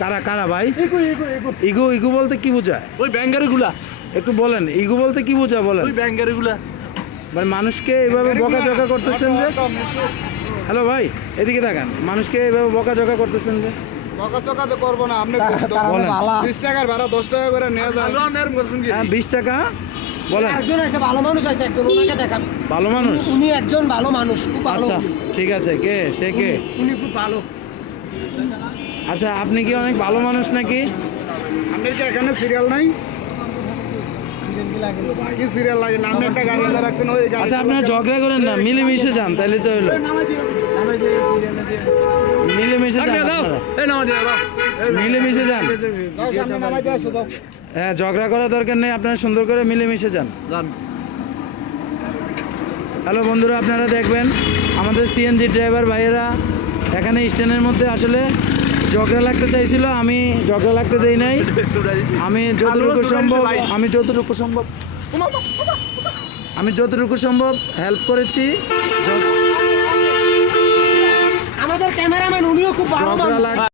কারা কারা ভাই? এগু এগু এগু। ইগো ইগো বলতে কি বোঝায়? ওই ব্যাঙ্গারে গুলা। একটু বলেন ইগো বলতে কি বোঝায় বলেন? ওই ব্যাঙ্গারে গুলা। মানে মানুষকে এইভাবে বকাঝকা করতেছেন যে? হ্যালো ভাই এদিকে দেখান মানুষকে এইভাবে বকাঝকা করতেছেন যে? চকা তো করব না আপনি বলেন। বিশ টাকার ভাড়া দশ টাকা বলেন। একজন আছে ভালো মানুষ আছে একজন ওনাকে দেখান। ভালো মানুষ? উনি একজন ভালো মানুষ খুব ভালো আচ্ছা ঠিক আছে কে? সে কে? উনি খুব ভালো। আচ্ছা আপনি কি অনেক ভালো মানুষ নাকি? আপনার কি এখানে সিরিয়াল নাই। কি সিরিয়াল লাগে? না একটা গাড়ি এনে রাখছেন আচ্ছা আপনারা ঝগড়া করেন না মিলেমিশে যান তাহলে তো হলো। মিলেমিশে যান আপনারা। এই নামা দিয়ে দাও। মিলেমিশে যান। যাও সামনে নামাই দিয়ে আসো যাও হ্যাঁ ঝগড়া করার দরকার নেই আপনারা সুন্দর করে মিলেমিশে যান। যান। হ্যালো বন্ধুরা আপনারা দেখবেন আমাদের সিএনজি ড্রাইভার ভাইয়েরা এখানে স্ট্যান্ডের মধ্যে আসলে ঝগড়া লাগতে চাইছিল আমি ঝগড়া লাগতে দেই নাই। আমি যতটুকু সম্ভব আমি যতটুকু সম্ভব আমি যতটুকু সম্ভব হেল্প করেছি ক্যামেরাম্যান উনিও খুব ভালো